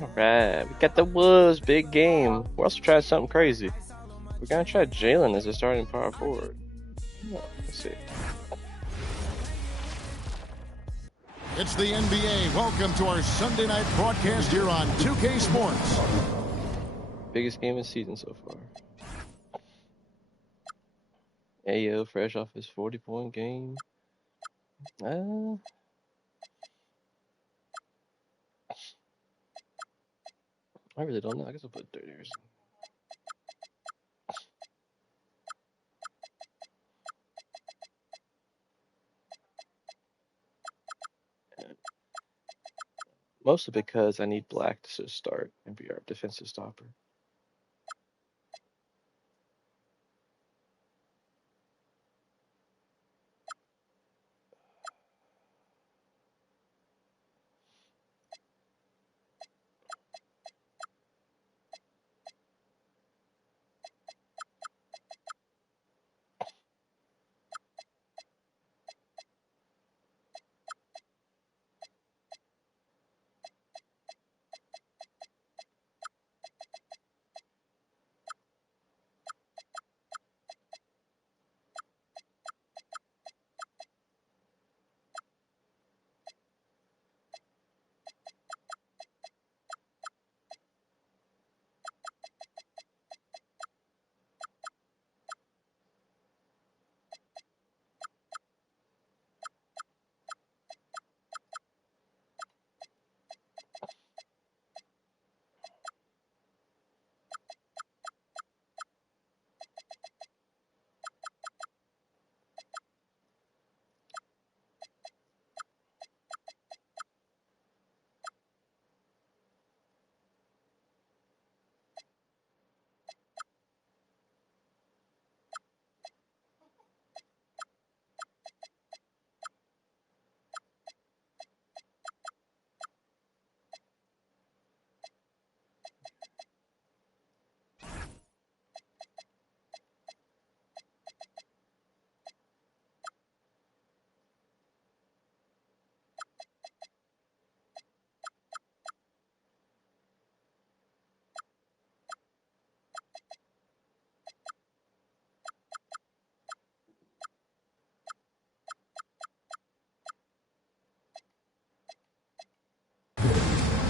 All right, we got the Wolves, big game. We're also trying something crazy. We're gonna try Jalen as a starting power forward. Let's see. It's the NBA. Welcome to our Sunday night broadcast here on 2K Sports. Biggest game of the season so far. Ayo, fresh off his 40-point game. I really don't know. I guess I'll put 30 or something. Mostly because I need Black to start and be our defensive stopper.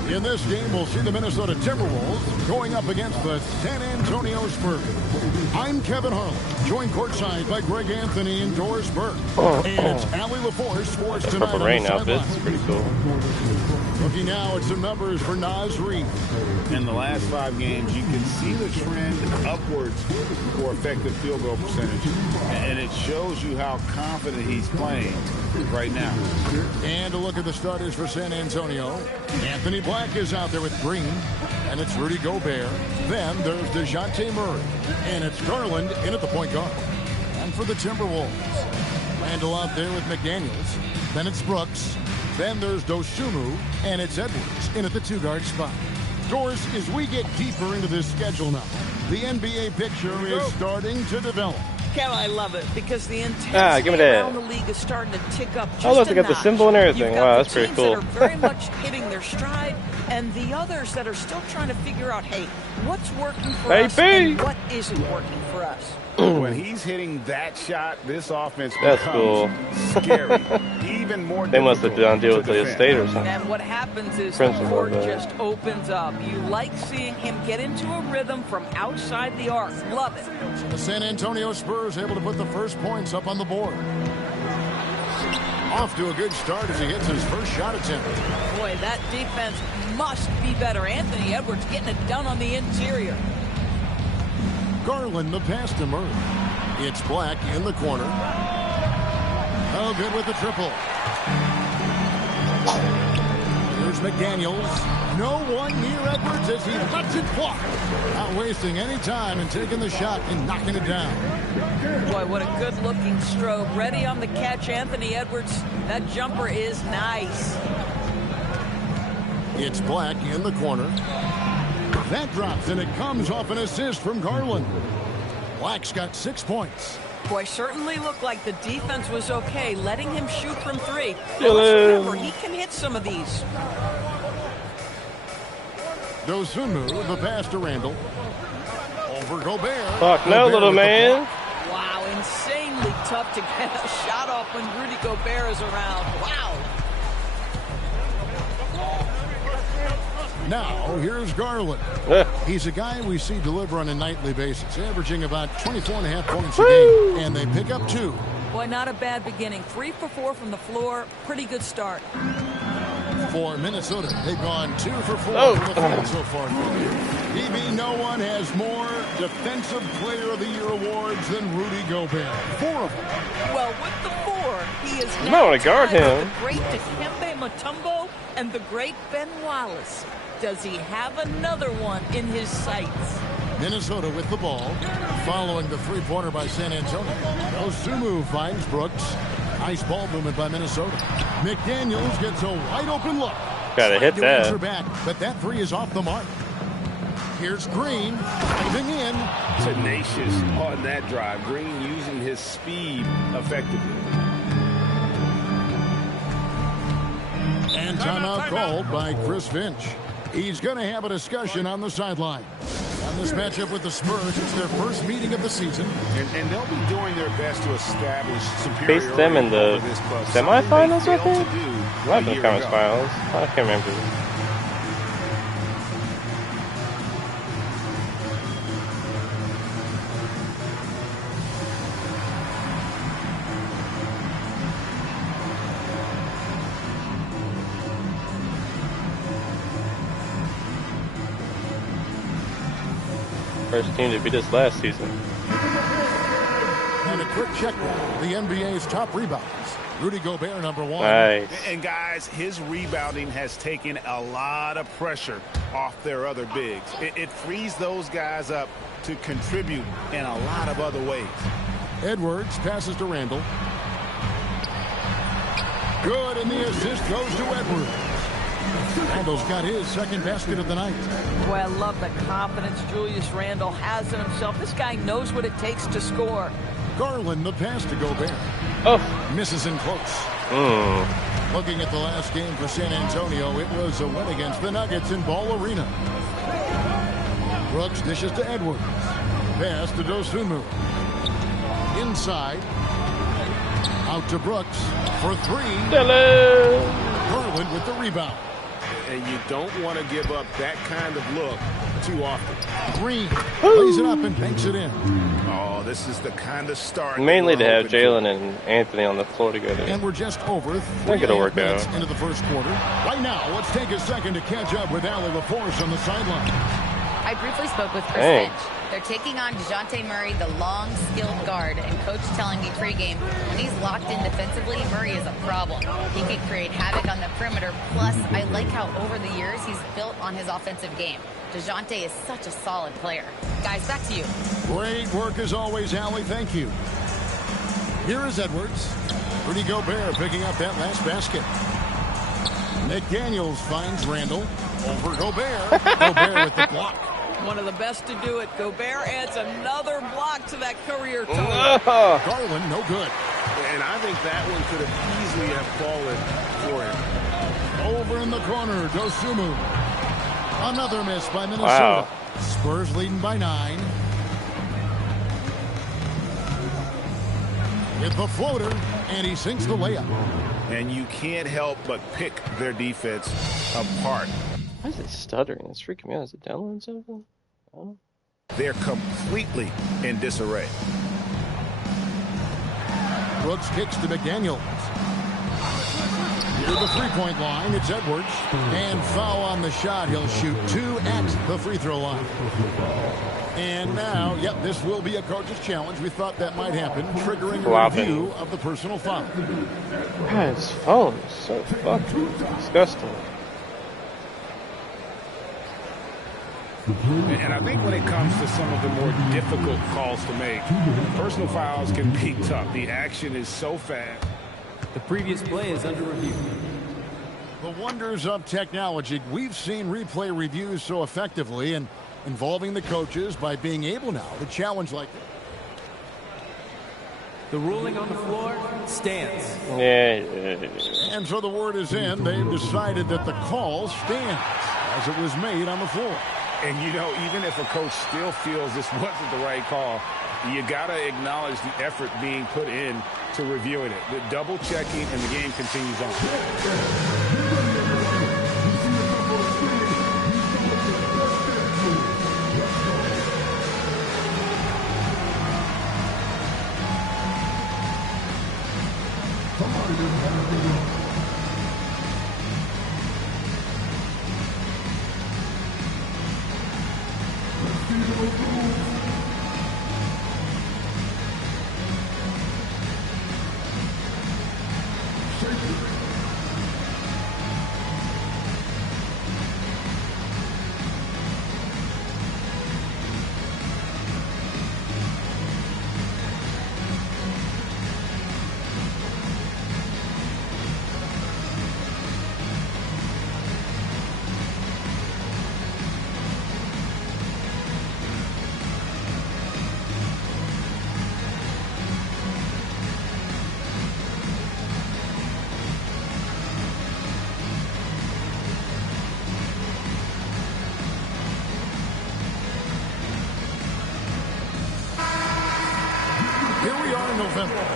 In this game, we'll see the Minnesota Timberwolves going up against the San Antonio Spurs. I'm Kevin Harlan, joined courtside by Greg Anthony and Doris Burke. And it's Allie LaForce Sports tonight. Purple Rain outfit. It's pretty cool. Looking now at some numbers for Naz Reid. In the last 5 games, you can see the trend upwards for effective field goal percentage. And it shows you how confident he's playing right now. And a look at the starters for San Antonio. Anthony Black is out there with Green. And it's Rudy Gobert. Then there's DeJounte Murray. And it's Garland in at the point guard. And for the Timberwolves, Randall out there with McDaniels. Then it's Brooks. Then there's Dosunmu. And it's Edwards in at the 2-guard spot. Doris, as we get deeper into this schedule now, the NBA picture is starting to develop. Cal, I love it because the intensity around the league is starting to tick up just look, they got the symbol and everything. Wow, that's pretty cool. That are very much hitting their stride, and the others that are still trying to figure out, hey, what's working for us and what isn't working for us. When he's hitting that shot, this offense becomes scary. Even more they must have done deal with the estate or something. And what happens is the court just opens up. You like seeing him get into a rhythm from outside the arc. Love it. The San Antonio Spurs able to put the first points up on the board. Off to a good start as he hits his first shot attempt. Boy, that defense must be better. Anthony Edwards getting it done on the interior. Garland the pass to Murray. It's Black in the corner. Oh, good with the triple. Here's McDaniels. No one near Edwards as he lets it fly. Not wasting any time and taking the shot and knocking it down. Boy, what a good-looking stroke. Ready on the catch, Anthony Edwards. That jumper is nice. It's Black in the corner. That drops, and it comes off an assist from Garland. Black's got 6 points. Boy, certainly looked like the defense was okay, letting him shoot from 3. But remember, he can hit some of these. Dosunmu, the pass to Randall. Over Gobert. Fuck no, Gobert little with the man. block. Wow, insanely tough to get a shot off when Rudy Gobert is around. Wow. Now, here's Garland. He's a guy we see deliver on a nightly basis, averaging about 24.5 points a game, and they pick up 2. Boy, not a bad beginning. 3 for 4 from the floor. Pretty good start. For Minnesota, they've gone 2 for 4 from the field so far. DB, no one has more Defensive Player of the Year awards than Rudy Gobert. 4 of them. Well, with the 4, he is You might now want to guard tied him. with the great Dikembe Mutombo and the great Ben Wallace. Does he have another one in his sights? Minnesota with the ball, following the three-pointer by San Antonio. Dosunmu finds Brooks. Nice ball movement by Minnesota. McDaniels gets a wide-open look. Gotta hit To that. answer back, but that 3 is off the mark. Here's Green, diving in. Tenacious on that drive. Green using his speed effectively. And timeout called by Chris Finch. He's going to have a discussion on the sideline. On this matchup with the Spurs, it's their first meeting of the season. And they'll be doing their best to establish superiority. Faced them in the over this club. semifinals, I Something they think? failed to do Might have a been year conference ago. finals. I can't remember. First team to beat us last season. And a quick check down. The NBA's top rebounds. Rudy Gobert, number 1. Nice. And guys, his rebounding has taken a lot of pressure off their other bigs. It frees those guys up to contribute in a lot of other ways. Edwards passes to Randall. Good, and the assist goes to Edwards. Randall's got his second basket of the night. Boy, I love the confidence Julius Randle has in himself. This guy knows what it takes to score. Garland, the pass to Gobert. Oh. Misses in close. Looking at the last game for San Antonio, it was a win against the Nuggets in Ball Arena. Brooks dishes to Edwards. Pass to Dosunmu. Inside. Out to Brooks for 3. Hello. Garland with the rebound. And you don't want to give up that kind of look too often. Green lays it up and banks it in. Oh, this is the kind of start. Mainly to we're have hoping Jalen and Anthony on the floor together. And we're just over Think it'll work 3 minutes out. into the first quarter. Right now, let's take a second to catch up with Allie LaForce on the sideline. I briefly spoke with Chris Hey. Finch. They're taking on DeJounte Murray, the long, skilled guard, and coach telling me pregame, when he's locked in defensively, Murray is a problem. He can create havoc on the perimeter. Plus, I like how over the years he's built on his offensive game. DeJounte is such a solid player. Guys, back to you. Great work as always, Allie. Thank you. Here is Edwards. Rudy Gobert picking up that last basket. McDaniels finds Randall. Over Gobert. Gobert with the block. One of the best to do it. Gobert adds another block to that career total. Oh. Garland, no good. And I think that one could have easily have fallen for him. Over in the corner, Dosunmu. Another miss by Minnesota. Wow. Spurs leading by 9. With the floater, and he sinks the layup. And you can't help but pick their defense apart. Why is it stuttering? It's freaking me out. Is it downloading something? Oh. They're completely in disarray. Brooks kicks to McDaniels. Near the three-point line, it's Edwards. And foul on the shot. He'll shoot 2 at the free throw line. And now, yep, this will be a coach's challenge. We thought that might happen, triggering a review of the personal foul. God, his phone is so fucking disgusting. And I think when it comes to some of the more difficult calls to make, personal fouls can be tough. The action is so fast. The previous play is under review. The wonders of technology. We've seen replay reviews so effectively and involving the coaches by being able now to challenge like that. The ruling on the floor stands. Yeah. And so the word is in. They've decided that the call stands as it was made on the floor. And, you know, even if a coach still feels this wasn't the right call, you got to acknowledge the effort being put in to reviewing it. The double checking, and the game continues on.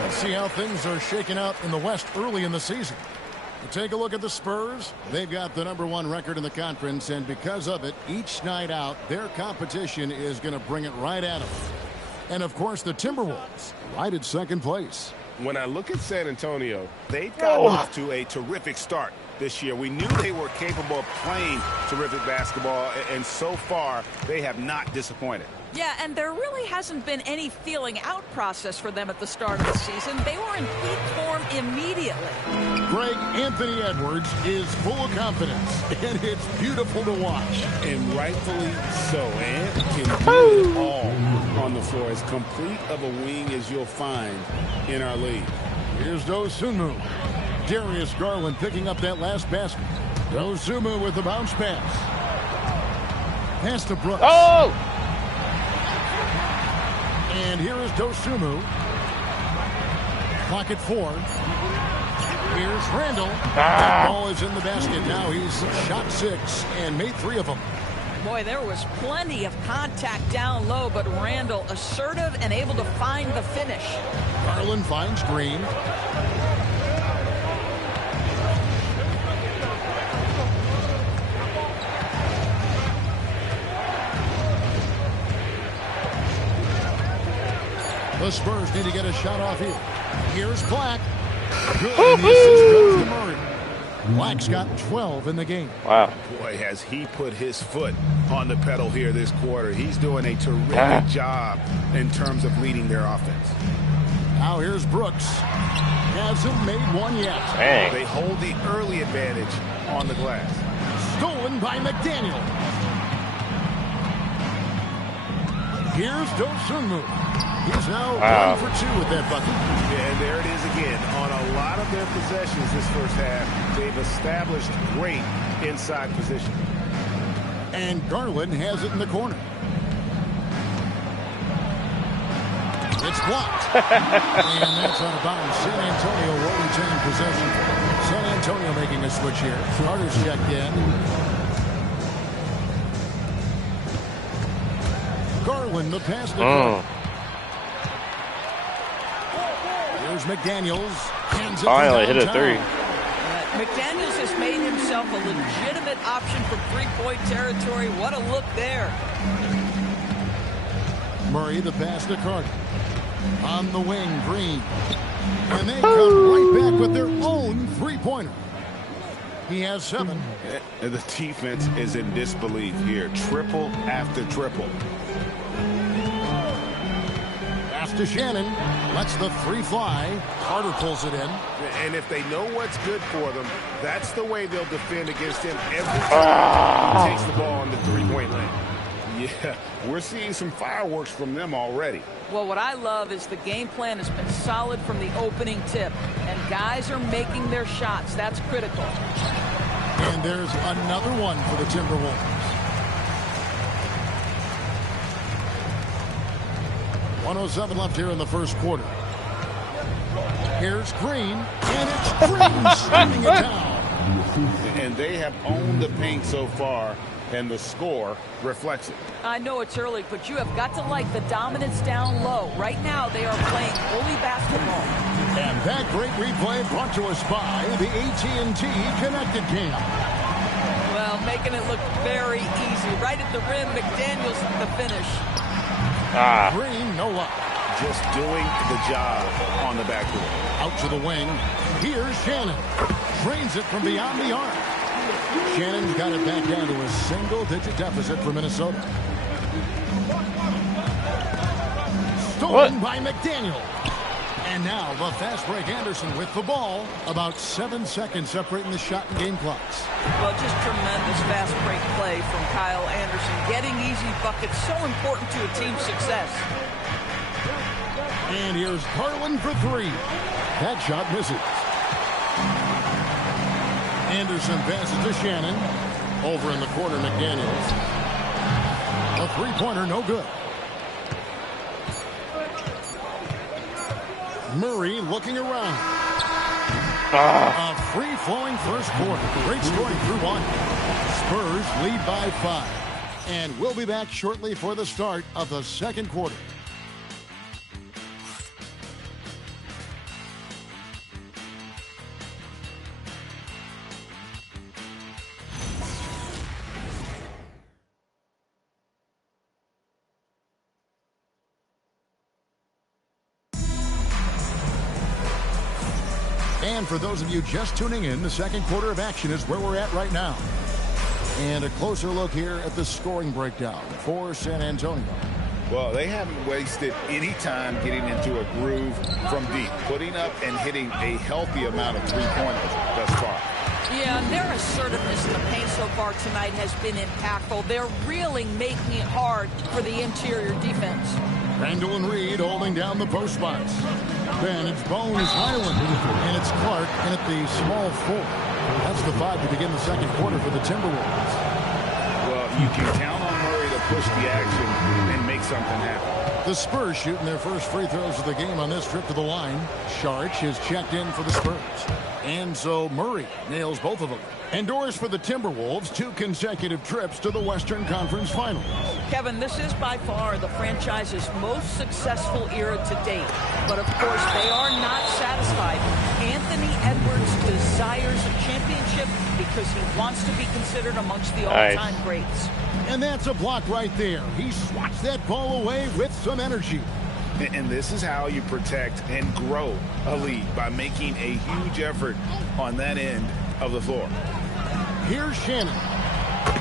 Let's see how things are shaking out in the West early in the season. Take a look at the Spurs. They've got the #1 record in the conference, and because of it, each night out, their competition is going to bring it right at them. And, of course, the Timberwolves right at second place. When I look at San Antonio, they've gotten off to a terrific start this year. We knew they were capable of playing terrific basketball, and so far, they have not disappointed. Yeah, and there really hasn't been any feeling out process for them at the start of the season. They were in peak form immediately. Greg, Anthony Edwards is full of confidence, and it's beautiful to watch. And rightfully so. Ant can do it all on the floor. As complete of a wing as you'll find in our league. Here's Dosunmu. Darius Garland picking up that last basket. Dosunmu with the bounce pass. Pass to Brooks. Oh! And here is Dosunmu. Clock at 4. Here's Randall. That ball is in the basket. Now he's shot 6 and made 3 of them. Boy, there was plenty of contact down low, but Randall assertive and able to find the finish. Garland finds Green. The Spurs need to get a shot off here. Here's Black. Good. The assist goes to Murray. Black's got 12 in the game. Wow. Boy, has he put his foot on the pedal here this quarter. He's doing a terrific job in terms of leading their offense. Now here's Brooks. Hasn't made one yet. Dang. They hold the early advantage on the glass. Stolen by McDaniel. Here's Dosunmu. He's now 1 for 2 with that bucket. Yeah, and there it is again. On a lot of their possessions this first half, they've established great inside position. And Garland has it in the corner. It's blocked. And that's out of bounds. San Antonio will retain possession. San Antonio making a switch here. Starters checked in. Garland, the pass to Here's McDaniels. Finally hit a 3. McDaniels has made himself a legitimate option for three-point territory. What a look there. Murray, the pass to Carter. On the wing, Green. And they come right back with their own three-pointer. He has 7. The defense is in disbelief here. Triple after triple. Pass to Shannon. Lets the 3 fly. Carter pulls it in. And if they know what's good for them, that's the way they'll defend against him every time he takes the ball on the three-point line. Yeah, we're seeing some fireworks from them already. Well, what I love is the game plan has been solid from the opening tip, and guys are making their shots. That's critical. And there's another one for the Timberwolves. 1:07 left here in the first quarter. Here's Green, and it's Green shooting it down. And they have owned the paint so far, and the score reflects it. I know it's early, but you have got to like the dominance down low. Right now, they are playing bully basketball. And that great replay brought to us by the AT&T Connected Cam. Well, making it look very easy. Right at the rim, McDaniels at the finish. Green, no luck. Just doing the job on the backboard. Out to the wing. Here's Shannon. Drains it from beyond the arc. Shannon's got it back down to a single-digit deficit for Minnesota. Stolen by McDaniel. And now the fast break Anderson with the ball. About 7 seconds separating the shot and game clocks. Well, just tremendous fast break play from Kyle Anderson. Getting easy buckets, so important to a team's success. And here's Garland for three. That shot misses. Anderson passes to Shannon. Over in the corner, McDaniels. A three-pointer, no good. Murray looking around. A free-flowing first quarter. Great scoring through one. Spurs lead by 5. And we'll be back shortly for the start of the second quarter. And for those of you just tuning in, the second quarter of action is where we're at right now. And a closer look here at the scoring breakdown for San Antonio. Well, they haven't wasted any time getting into a groove from deep, putting up and hitting a healthy amount of three-pointers thus far. Yeah, and their assertiveness in the paint so far tonight has been impactful. They're really making it hard for the interior defense. Randall and Reed holding down the post spots. Then it's Bones, Highland, and it's Clark in at the small 4. That's the 5 to begin the second quarter for the Timberwolves. Well, you can count on Murray to push the action and make something happen. The Spurs shooting their first free throws of the game on this trip to the line. Sharch is checked in for the Spurs. And so Murray nails both of them. Endures for the Timberwolves 2 consecutive trips to the Western Conference Finals. Kevin, this is by far the franchise's most successful era to date. But of course, they are not satisfied. Anthony Edwards desires a championship because he wants to be considered amongst the all-time greats. And that's a block right there. He swats that ball away with some energy. And this is how you protect and grow a lead, by making a huge effort on that end of the floor. Here's Shannon.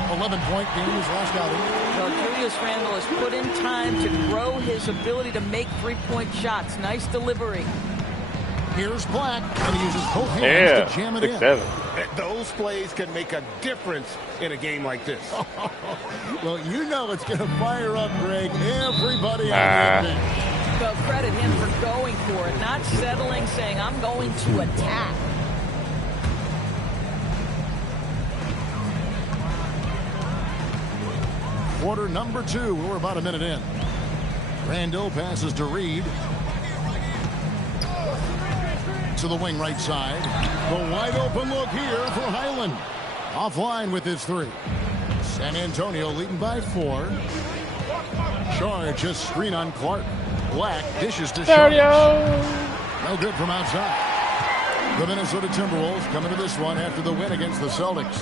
11-point game his last outing. Well, Julius Randle has put in time to grow his ability to make three-point shots. Nice delivery. Here's Black, and he uses both hands to jam it in. 6-7. Those plays can make a difference in a game like this. Well, you know it's going to fire up, Greg. Everybody on that bench. Well, credit him for going for it, not settling, saying, I'm going to attack. Quarter number 2. We're about a minute in. Randall passes to Reed. To the wing right side. The wide open look here for Highland. Offline with his 3. San Antonio leading by 4. Charge a screen on Clark. Black dishes to Charge. No good from outside. The Minnesota Timberwolves coming to this one after the win against the Celtics.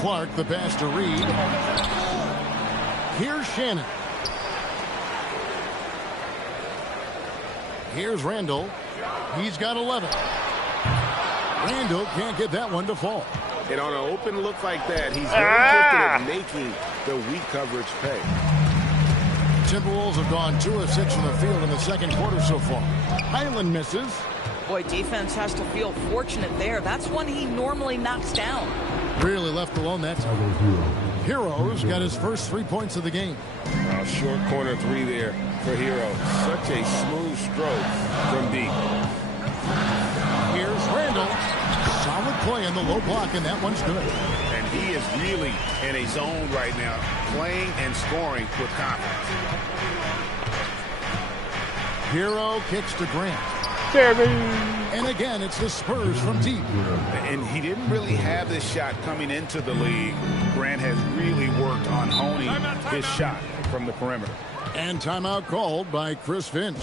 Clark the pass to Reed. Here's Shannon. Here's Randall. He's got 11. Randall can't get that one to fall. And on an open look like that, he's very gifted at making the weak coverage pay. Timberwolves have gone 2 of 6 from the field in the second quarter so far. Highland misses. Boy, defense has to feel fortunate there. That's one he normally knocks down. Really left alone that time. Hero's got his first 3 points of the game. Short corner 3 there for Hero. Such a smooth stroke from deep. Here's Randall. Solid play in the low block, and that one's good. And he is really in a zone right now, playing and scoring with confidence. Hero kicks to Grant. Jeremy. And again, it's the Spurs from deep. And he didn't really have this shot coming into the league. Grant has really worked on honing his shot from the perimeter. And timeout called by Chris Finch.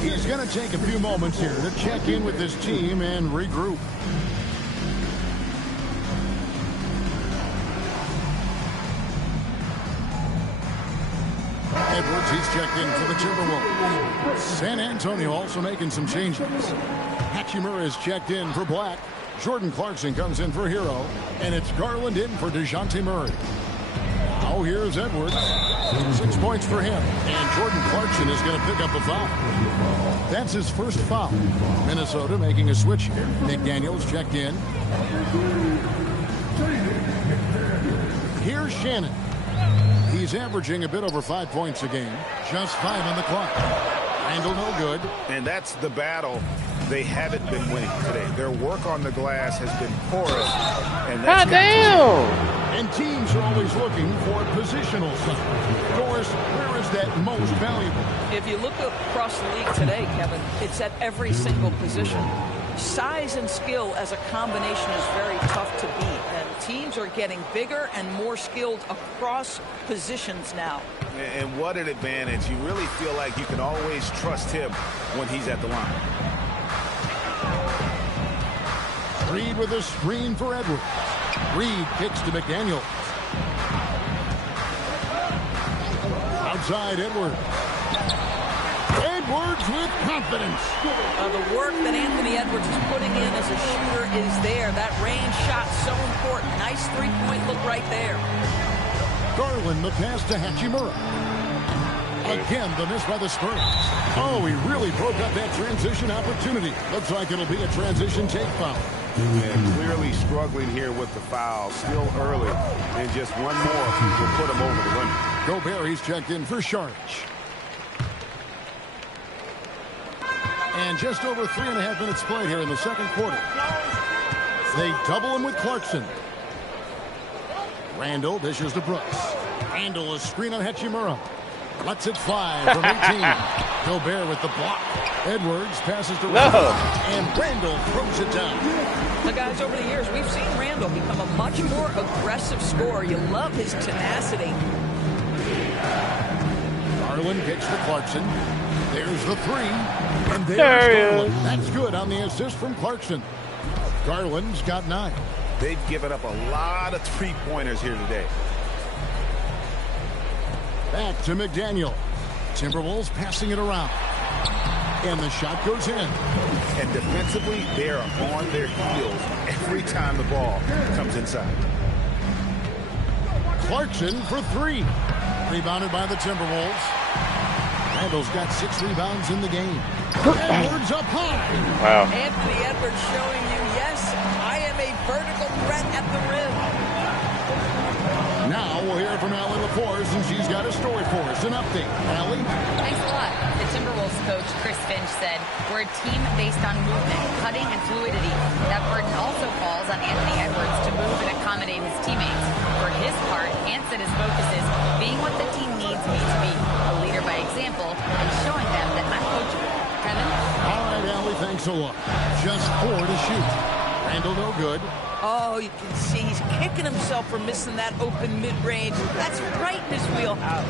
He's going to take a few moments here to check in with his team and regroup. Edwards, he's checked in for the Timberwolves. San Antonio also making some changes. Hachimura is checked in for Black. Jordan Clarkson comes in for Hero. And it's Garland in for DeJounte Murray. Now here's Edwards. 6 points for him. And Jordan Clarkson is going to pick up a foul. That's his first foul. Minnesota making a switch here. McDaniels checked in. Here's Shannon. He's averaging a bit over 5 points a game. Just 5 on the clock. Randall no good. And that's the battle they haven't been winning today. Their work on the glass has been porous. And that's And teams are always looking for positional something. Doris, where is that most valuable? If you look across the league today, Kevin, it's at every single position. Size and skill as a combination is very tough to beat. And teams are getting bigger and more skilled across positions now. And what an advantage. You really feel like you can always trust him when he's at the line. Reed with a screen for Edwards. Reed kicks to McDaniels. Outside Edwards. Edwards with confidence. The work that Anthony Edwards is putting in as a shooter is there. That range shot so important. Nice three-point look right there. Garland the pass to Hachimura. Again, the miss by the Spurs. Oh, he really broke up that transition opportunity. Looks like it'll be a transition take foul. And clearly struggling here with the foul. Still early. And just one more will put him over the limit. Gobert, he's checked in for Sharch. And just over 3.5 minutes played here in the second quarter. They double him with Clarkson. Randall dishes to Brooks. Randall a screen on Hachimura. Lets it fly from 18. Gobert with the block. Edwards passes to Randall. And Randall throws it down. The guys, over the years, we've seen Randall become a much more aggressive scorer. You love his tenacity. Garland kicks to Clarkson. There's the three. And there's Garland. That's good on the assist from Clarkson. Garland's got 9. They've given up a lot of three-pointers here today. Back to McDaniel. Timberwolves passing it around. And the shot goes in. And defensively, they're on their heels every time the ball comes inside. Clarkson for 3. Rebounded by the Timberwolves. Randall's got 6 rebounds in the game. Edwards up high. Wow. Anthony Edwards showing you, yes, I am a vertical threat at the rim. Now we'll hear from Allie LaForce, and she's got a story for us. An update. Allie? Thanks a lot. The Timberwolves coach, Chris Finch, said, "We're a team based on movement, cutting, and fluidity. That burden also falls on Anthony Edwards to move and accommodate his teammates. For his part, Ant said his focus is being what the team needs me to be, a leader by example, and showing them that I'm coachable." Kevin? All right, Allie, thanks a lot. Just 4 to shoot. Randall no good. Oh, you can see he's kicking himself for missing that open mid-range. That's right in his wheelhouse.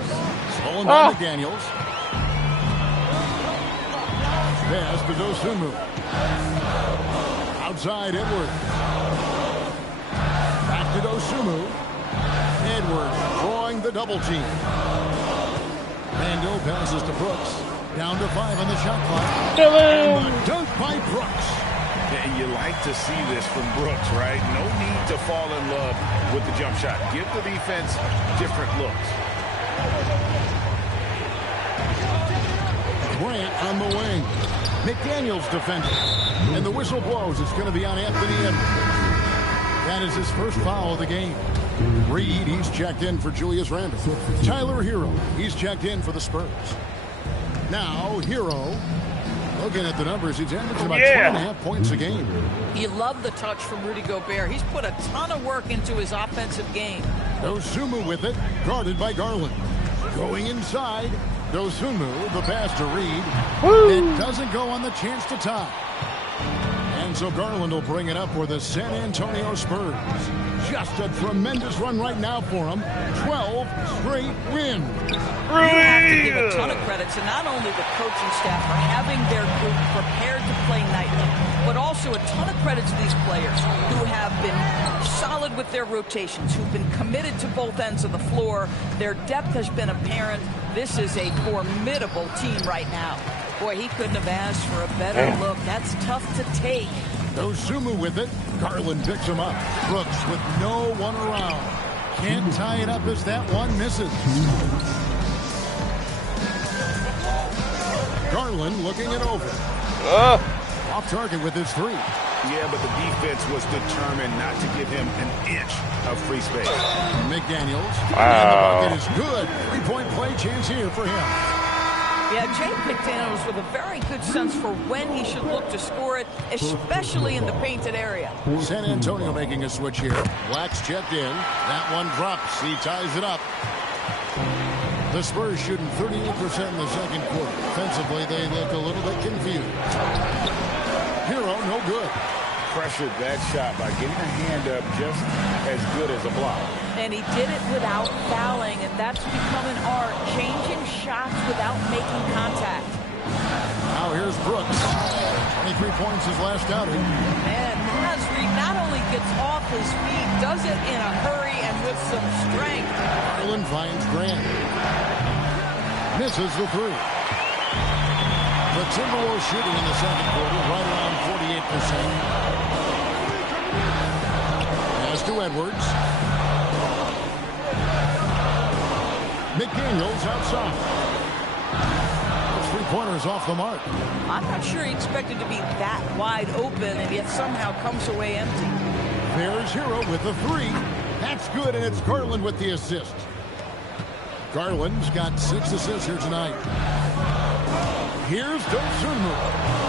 Stolen by McDaniels. Pass to Dosunmu. Outside Edwards. Back to Dosunmu. Edwards drawing the double team. Randall passes to Brooks. Down to 5 on the shot clock. And the dunk by Brooks. And you like to see this from Brooks, right? No need to fall in love with the jump shot. Give the defense different looks. Grant on the wing. McDaniels defending. And the whistle blows. It's going to be on Anthony Edwards. That is his first foul of the game. Reed, he's checked in for Julius Randle. Tyler Hero, he's checked in for the Spurs. Now, Hero, looking at the numbers, he's averaging about 2.5 points a game. You love the touch from Rudy Gobert. He's put a ton of work into his offensive game. Dosunmu with it, guarded by Garland. Going inside, Dosunmu, the pass to Reed. It doesn't go on the chance to tie. And so Garland will bring it up for the San Antonio Spurs. Just a tremendous run right now for them. 12 straight wins. You have to give a ton of credit to not only the coaching staff for having their group prepared to play nightly, but also a ton of credit to these players who have been solid with their rotations, who've been committed to both ends of the floor. Their depth has been apparent. This is a formidable team right now. Boy, he couldn't have asked for a better look. That's tough to take. Dosunmu with it. Garland picks him up. Brooks with no one around. Can't tie it up as that one misses. Garland looking it over. Off target with his three. Yeah, but the defense was determined not to give him an inch of free space. McDaniels. Wow. And the bucket is good. Three-point play chance here for him. Yeah, Jay McDaniels with a very good sense for when he should look to score it, especially in the painted area. San Antonio making a switch here. Wax checked in. That one drops. He ties it up. The Spurs shooting 38% in the second quarter. Offensively, they look a little bit confused. Hero, no good. Pressured that shot by getting a hand up just as good as a block. And he did it without fouling, and that's become an art, changing shots without making contact. Now here's Brooks. 23 points his last outing. Man, Nasri not only gets off his feet, does it in a hurry and with some strength. Garland finds Grant. Misses the three. The Timberwolves shooting in the second quarter right around 48%. Pass to Edwards. McDaniels outside. Those three-pointers off the mark. I'm not sure he expected to be that wide open and yet somehow comes away empty. There's Hero with the three. That's good, and it's Garland with the assist. Garland's got 6 assists here tonight. Here's Dosunmu.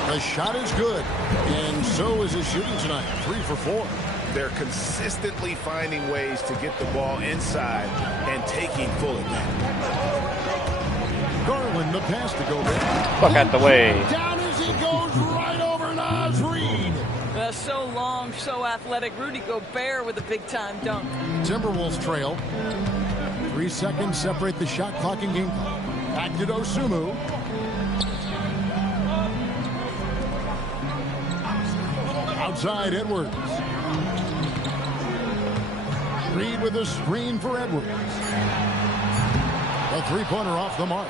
The shot is good, and so is his shooting tonight. 3 for 4. They're consistently finding ways to get the ball inside and taking full advantage. Garland, the pass to go back. Fuck out the way. Down as he goes right over Nas Reed. So long, so athletic. Rudy Gobert with a big-time dunk. Timberwolves trail. 3 seconds separate the shot clock and game clock. Back to Dosunmu. Outside Edwards. Reed with a screen for Edwards. A three-pointer off the mark.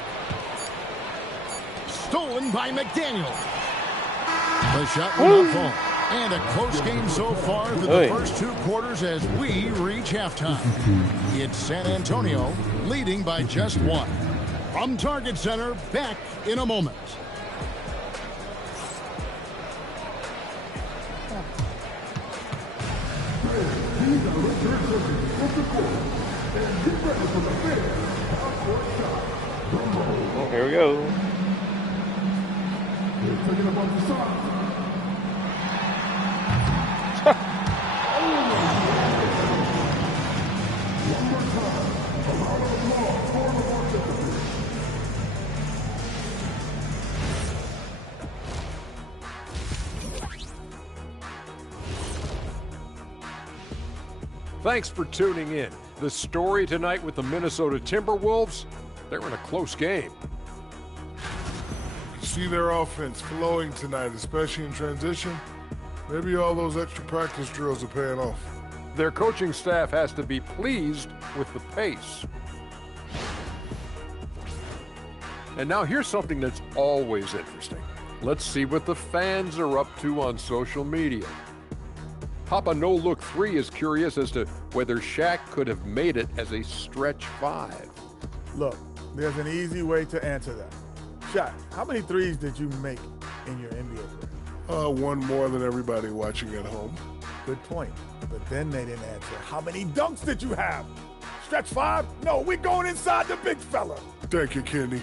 Stolen by McDaniel. The shot will not fall. And a close game so far for the first 2 quarters as we reach halftime. It's San Antonio leading by just 1. From Target Center, back in a moment. Oh, here we go. Thanks for tuning in. The story tonight with the Minnesota Timberwolves, they're in a close game. See their offense flowing tonight, especially in transition. Maybe all those extra practice drills are paying off. Their coaching staff has to be pleased with the pace. And now here's something that's always interesting. Let's see what the fans are up to on social media. Papa No Look 3 is curious as to whether Shaq could have made it as a stretch 5. Look, there's an easy way to answer that. Shaq, how many threes did you make in your NBA career? One more than everybody watching at home. Good point. But then they didn't answer. How many dunks did you have? Stretch 5? No, we're going inside the big fella. Thank you, Kenny.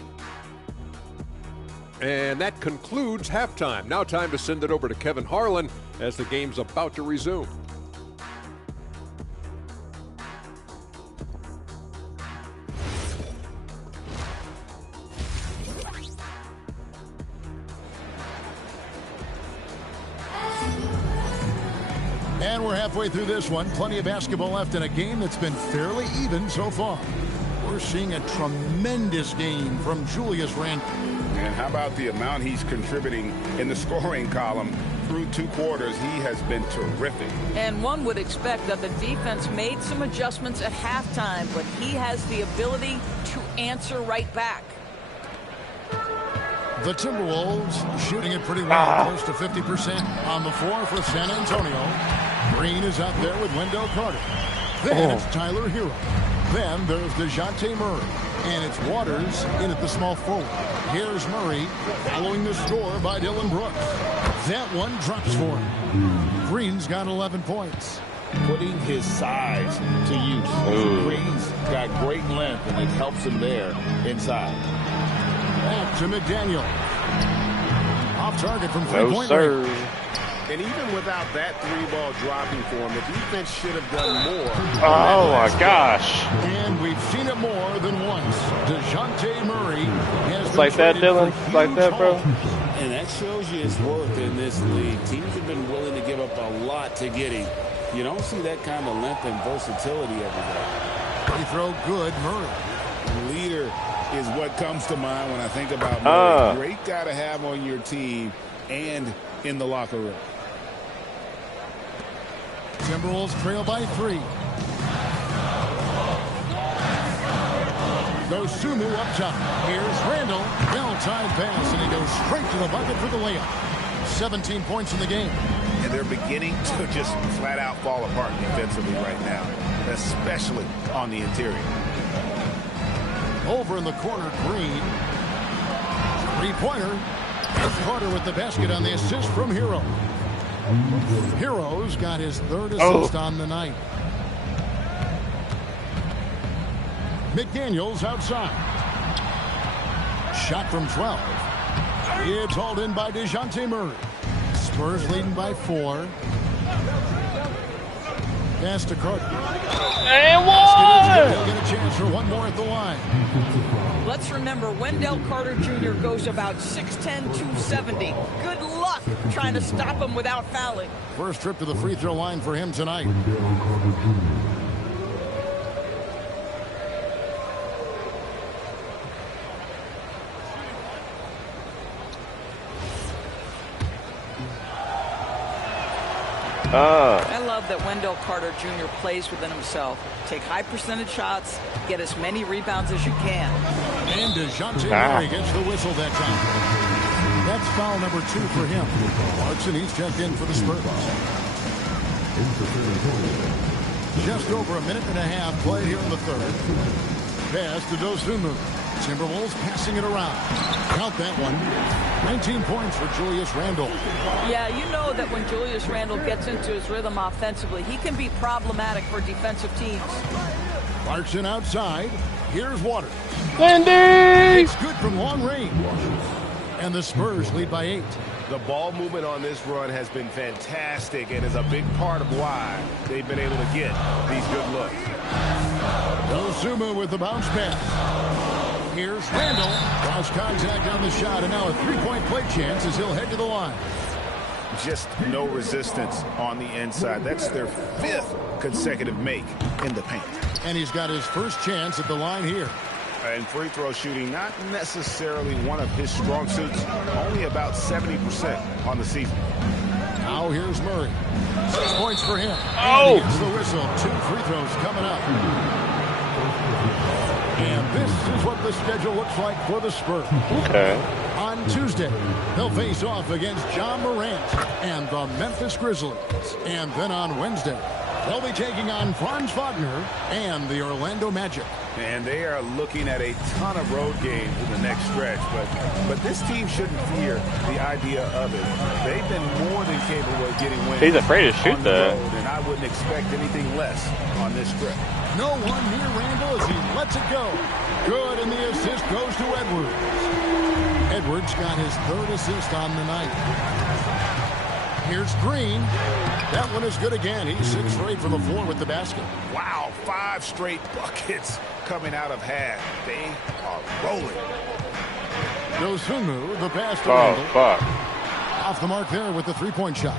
And that concludes halftime. Now time to send it over to Kevin Harlan as the game's about to resume. And we're halfway through this one. Plenty of basketball left in a game that's been fairly even so far. We're seeing a tremendous game from Julius Randle. And how about the amount he's contributing in the scoring column? Through 2 quarters, he has been terrific. And one would expect that the defense made some adjustments at halftime, but he has the ability to answer right back. The Timberwolves shooting it pretty well, close to 50% on the floor for San Antonio. Green is out there with Wendell Carter. Then it's Tyler Hero. Then there's DeJounte Murray. And it's Waters in at the small forward. Here's Murray following the score by Dylan Brooks. That one drops for him. Green's got 11 points. Putting his size to use. Green's got great length, and it helps him there inside. Back to McDaniel. Off target from three-point range. And even without that 3-ball dropping for him, the defense should have done more. Oh, my gosh. And we've seen it more than once. DeJounte Murray has It's like that, Dylan. It's like that, bro. And that shows you his worth in this league. Teams have been willing to give up a lot to get him. You don't see that kind of length and versatility every day. Free throw good, Murray. Leader is what comes to mind when I think about Murray. Great guy to have on your team and in the locker room. Timberwolves trail by 3. Goes Sumu up top. Here's Randall. Well-timed pass, and he goes straight to the bucket for the layup. 17 points in the game. And they're beginning to just flat-out fall apart defensively right now, especially on the interior. Over in the corner, Green. Three-pointer. Carter with the basket on the assist from Hero. Hero's got his 3rd assist on the night. McDaniels outside. Shot from 12. It's hauled in by DeJounte Murray. Spurs leading by 4. Pass to Carter. And one! They'll get a chance for one more at the line. Let's remember, Wendell Carter Jr. goes about 6'10", 270. Good luck trying to stop him without fouling. First trip to the free throw line for him tonight. I love that Wendell Carter Jr. plays within himself. Take high percentage shots, get as many rebounds as you can. And DeJounte Murray gets the whistle that time. That's foul number 2 for him. Clarkson, he's checked in for the Spurs. Just over a minute and a half played here in the 3rd. Pass to Dosunmu. Timberwolves passing it around. Count that one. 19 points for Julius Randle. Yeah, you know that when Julius Randle gets into his rhythm offensively, he can be problematic for defensive teams. Clarkson outside. Here's Waters. Lindy! It's good from long range. And the Spurs lead by 8. The ball movement on this run has been fantastic and is a big part of why they've been able to get these good looks. Dosunmu with the bounce pass. Here's Randall. Cross contact on the shot, and now a 3-point play chance as he'll head to the line. Just no resistance on the inside. That's their 5th consecutive make in the paint. And he's got his first chance at the line here. And free throw shooting, not necessarily one of his strong suits, only about 70% on the season. Now here's Murray. 6 points for him. Oh! And he gets the whistle. 2 free throws coming up. And this is what the schedule looks like for the Spurs. Okay. On Tuesday, they'll face off against John Morant and the Memphis Grizzlies. And then on Wednesday, they'll be taking on Franz Wagner and the Orlando Magic. And they are looking at a ton of road games in the next stretch, but this team shouldn't fear the idea of it. They've been more than capable of getting wins. He's afraid to shoot that. And I wouldn't expect anything less on this stretch. No one near Randall as he lets it go. Good, and the assist goes to Edwards. Edwards got his 3rd assist on the night. Here's Green. That one is good again. He's 6 for 8 from the floor with the basket. Wow, 5 straight buckets coming out of half. They are rolling. Dosunmu, the pass to Oh, Randall. fuck. Off the mark there with the 3-point shot.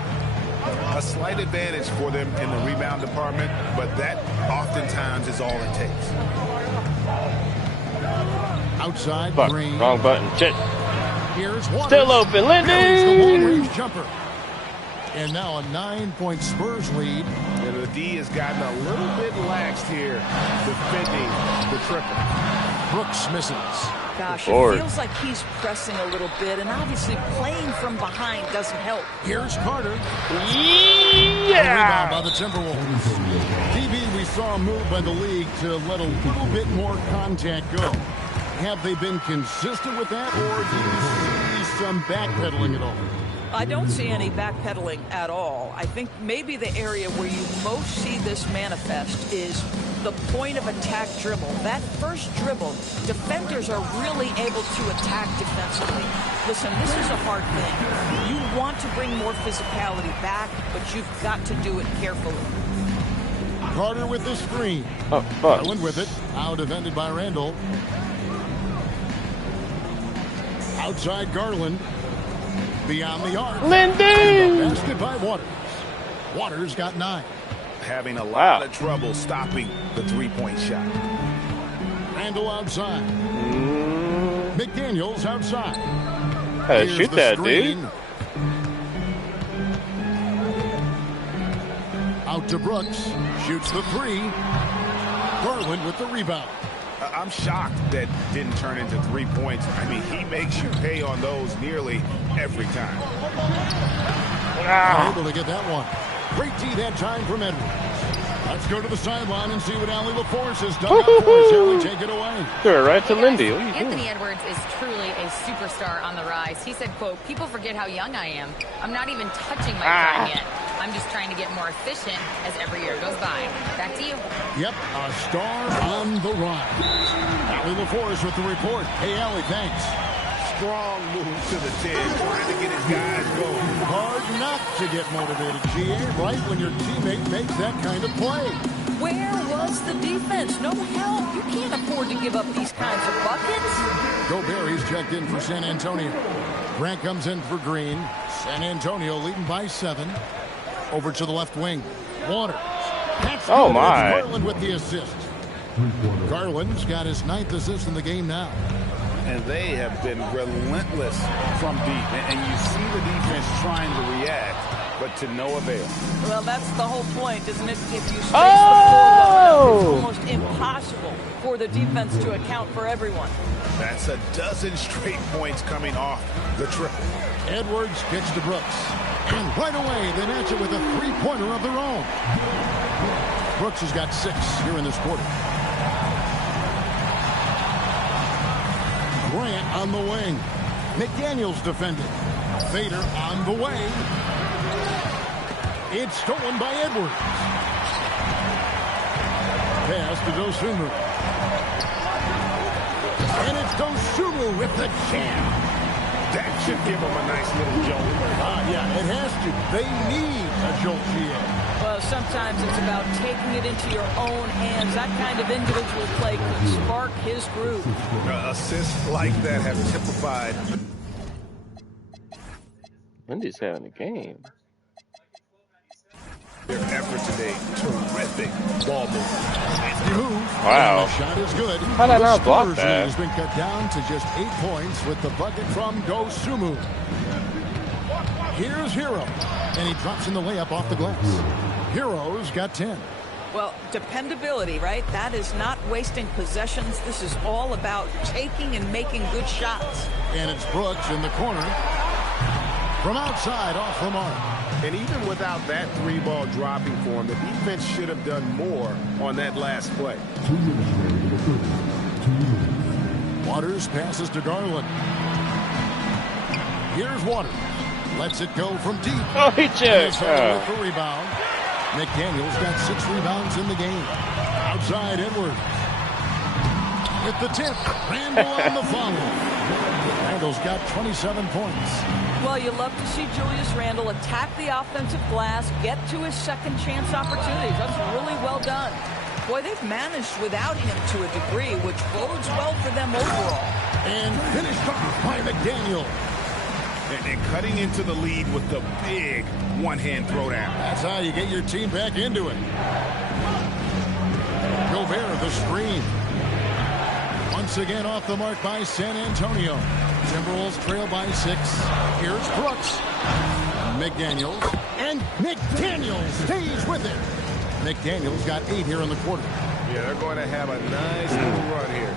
A slight advantage for them in the rebound department, but that oftentimes is all it takes. Outside, Fuck, Green. wrong button. Shit. Here's Waters. Still open, Lindy! Buries the long-range jumper. And now a 9-point Spurs lead. And the D has gotten a little bit laxed here, defending the triple. Brooks misses. Gosh, Forward. it feels like he's pressing a little bit, and obviously playing from behind doesn't help. Here's Carter. Yeah! Rebound by the Timberwolves. DB, we saw a move by the league to let a little bit more contact go. Have they been consistent with that, or do you see some backpedaling at all? I don't see any backpedaling at all. I think maybe the area where you most see this manifest is the point of attack dribble. That first dribble, defenders are really able to attack defensively. Listen, this is a hard thing. You want to bring more physicality back, but you've got to do it carefully. Carter with the screen. Oh, fuck. Garland with it. Now defended by Randall. Outside Garland. Beyond the arc. Lindy! Basket by Waters. Waters got 9. Having a lot of trouble stopping the three-point shot. Randall outside. McDaniels outside. Hey, Here's shoot the that, screen. dude. Out to Brooks. Shoots the 3. Garland with the rebound. I'm shocked that didn't turn into 3 points. I mean, he makes you pay on those nearly every time. Able to get that one. Great D that time from Edwards. Let's go to the sideline and see what Allie LaForce has done out for us. Allie, take it away. Threw it right to Lindy. What are you doing? Anthony Edwards is truly a superstar on the rise. He said, quote, "People forget how young I am. I'm not even touching my prime yet. I'm just trying to get more efficient as every year goes by." Back to you. Yep, a star on the rise. Allie LaForce with the report. Hey, Allie, thanks. Strong move to the 10, trying to get his guys going. Hard not to get motivated, GA, right when your teammate makes that kind of play. Where was the defense? No help. You can't afford to give up these kinds of buckets. Gobert checked in for San Antonio. Grant comes in for Green. San Antonio leading by 7. Over to the left wing. Waters. That's Oh, good. my. It's Garland with the assist. Garland's got his 9th assist in the game now. And they have been relentless from deep. And you see the defense trying to react, but to no avail. Well, that's the whole point, isn't it? If you space the floor, it's almost impossible for the defense to account for everyone. That's a dozen straight points coming off the triple. Edwards kicks to Brooks. And right away, they match it with a 3-pointer of their own. Brooks has got 6 here in this quarter. Grant on the wing. McDaniels defending. Fader on the way. It's stolen by Edwards. Pass to Dosunmu. And it's Dosunmu with the jam. That should give them a nice little jolt. Yeah, it has to. They need a jolt, GA. Well, sometimes it's about taking it into your own hands. That kind of individual play could spark his groove. Assists like that have typified. Lindy's having a game. Their effort today, terrific ball movement. Wow. The shot is good. How did I not block Spurs that? lead has been cut down to just 8 points with the bucket from Dosunmu. Here's Hero, and he drops in the layup off the glass. Hero's got 10. Well, dependability, right? That is not wasting possessions. This is all about taking and making good shots. And it's Brooks in the corner. From outside, off the mark. And even without that 3-ball dropping for him, the defense should have done more on that last play. Waters passes to Garland. Here's Waters. Lets it go from deep. Oh, he checked. With the rebound. McDaniels got 6 rebounds in the game. Outside Edwards. With the tip. Randall on the follow. Randall's got 27 points. Well, you love to see Julius Randle attack the offensive glass, get to his second chance opportunities. That's really well done. Boy, they've managed without him to a degree, which bodes well for them overall. And finished off by McDaniel. And cutting into the lead with the big one-hand throwdown. That's how you get your team back into it. Gobert, the screen. Once again off the mark by San Antonio. Timberwolves trail by 6. Here's Brooks. McDaniels. And McDaniels stays with it. McDaniels got 8 here in the quarter. Yeah, they're going to have a nice little run here.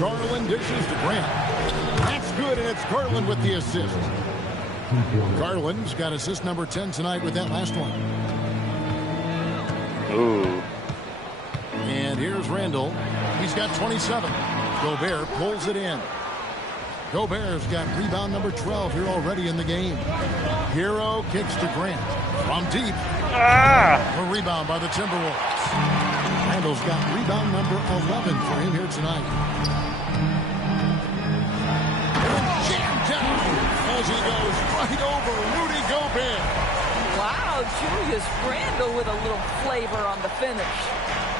Garland dishes to Grant. That's good, and it's Garland with the assist. Garland's got assist number 10 tonight with that last one. Ooh. And here's Randall. He's got 27. Gobert pulls it in. Gobert's got rebound number 12 here already in the game. Hero kicks to Grant. From deep. A rebound by the Timberwolves. Randall's got rebound number 11 for him here tonight. Jammed down as he goes right over Rudy Gobert. Wow, Julius Randle with a little flavor on the finish.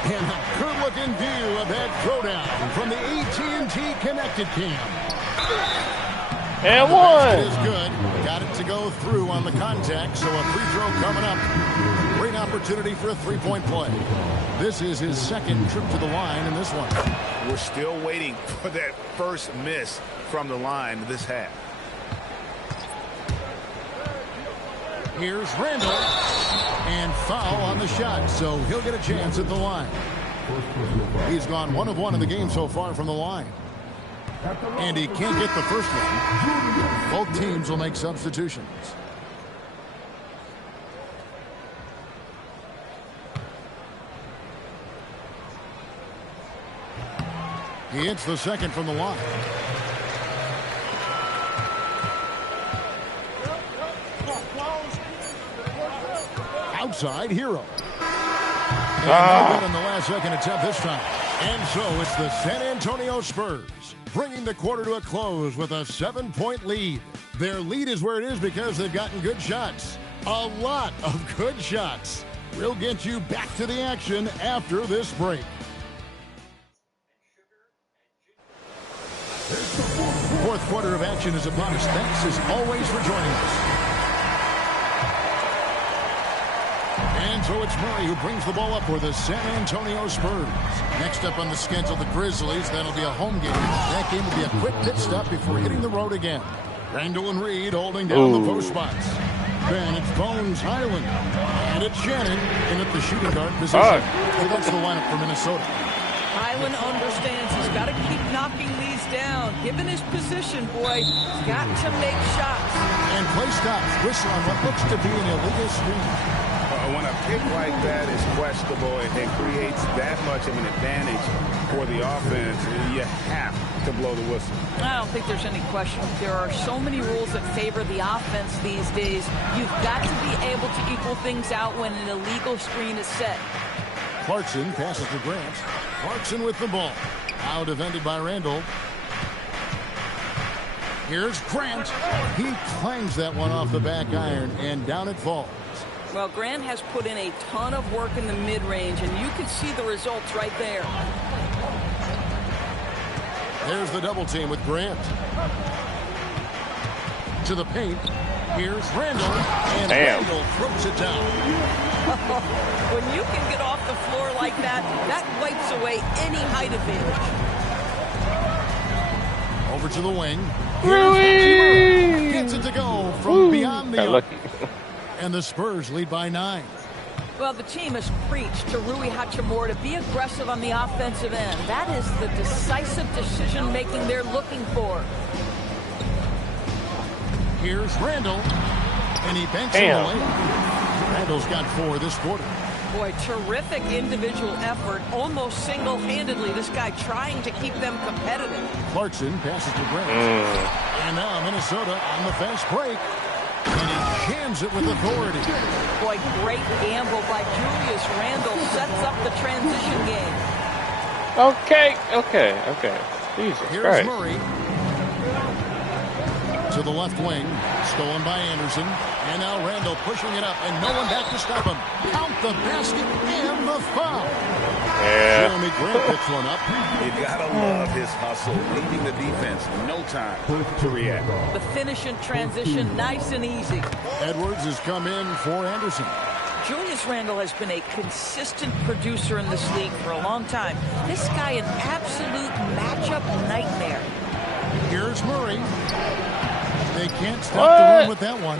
And a good-looking view of that throwdown from the AT&T Connected Cam. And the one. is good. Got it to go through on the contact, so a free throw coming up. Great opportunity for a three-point play. This is his second trip to the line in this one. We're still waiting for that first miss from the line this half. Here's Randall. And foul on the shot, so he'll get a chance at the line. He's gone 1 of 1 in the game so far from the line. And he can't get the first one. Both teams will make substitutions. He hits the second from the line. Outside Hero. And no good in the last second attempt this time. And so it's the San Antonio Spurs bringing the quarter to a close with a 7-point lead. Their lead is where it is because they've gotten good shots. A lot of good shots. We'll get you back to the action after this break. Fourth quarter of action is upon us. Thanks as always for joining us. And so it's Murray who brings the ball up for the San Antonio Spurs. Next up on the schedule, the Grizzlies. That'll be a home game. That game will be a quick pit stop before hitting the road again. Randall and Reed holding down the post spots. Then it's Bones Highland. And it's Shannon in at the shooting guard position. And that's the lineup for Minnesota. Highland understands he's got to keep knocking these down. Given his position, boy, he's got to make shots. And play stops. Whistle on what looks to be an illegal screen. When a pick like that is questionable and creates that much of an advantage for the offense, you have to blow the whistle. I don't think there's any question. There are so many rules that favor the offense these days. You've got to be able to equal things out when an illegal screen is set. Clarkson passes to Grant. Clarkson with the ball. Now defended by Randall. Here's Grant. He clangs that one off the back iron, and down it falls. Well, Grant has put in a ton of work in the mid-range, and you can see the results right there. There's the double team with Grant. To the paint. Here's Randall. And Randall throws it down. When you can get off the floor like that, that wipes away any height advantage. Over to the wing. Rui gets it to go from beyond the arc. And the Spurs lead by 9. Well, the team has preached to Rui Hachimura to be aggressive on the offensive end. That is the decisive decision-making they're looking for. Here's Randall. And he banks him away. Randall's got 4 this quarter. Boy, terrific individual effort. Almost single-handedly, this guy trying to keep them competitive. Clarkson passes to Grant. And now Minnesota on the fast break. And he jams it with authority. Boy, great gamble by Julius Randle. Sets up the transition game. Okay. Jesus Here's Christ. Murray. To the left wing. Stolen by Anderson. And now Randall pushing it up. And no one back to stop him. Count the basket and the foul. Yeah. Jim Jeremy Grant picks one up. You gotta love his hustle, leading the defense. No time to react. The finish in transition, nice and easy. Edwards has come in for Anderson. Julius Randle has been a consistent producer in this league for a long time. This guy, an absolute matchup nightmare. Here's Murray. They can't stop the run with that one.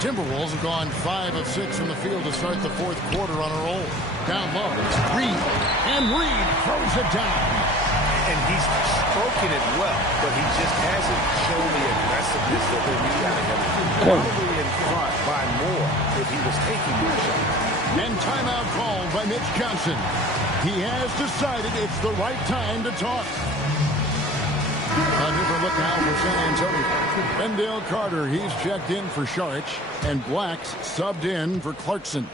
Timberwolves have gone 5 of 6 from the field to start the fourth quarter on a roll. Down low, it's Reed. And Reed throws it down. And he's stroking it well, but he just hasn't shown the aggressiveness that they need out of him. Probably in front by more if he was taking more shots. And timeout called by Mitch Johnson. He has decided it's the right time to toss. A different look now for San Antonio. Wendell Carter, he's checked in for Saric, and Black's subbed in for Clarkson.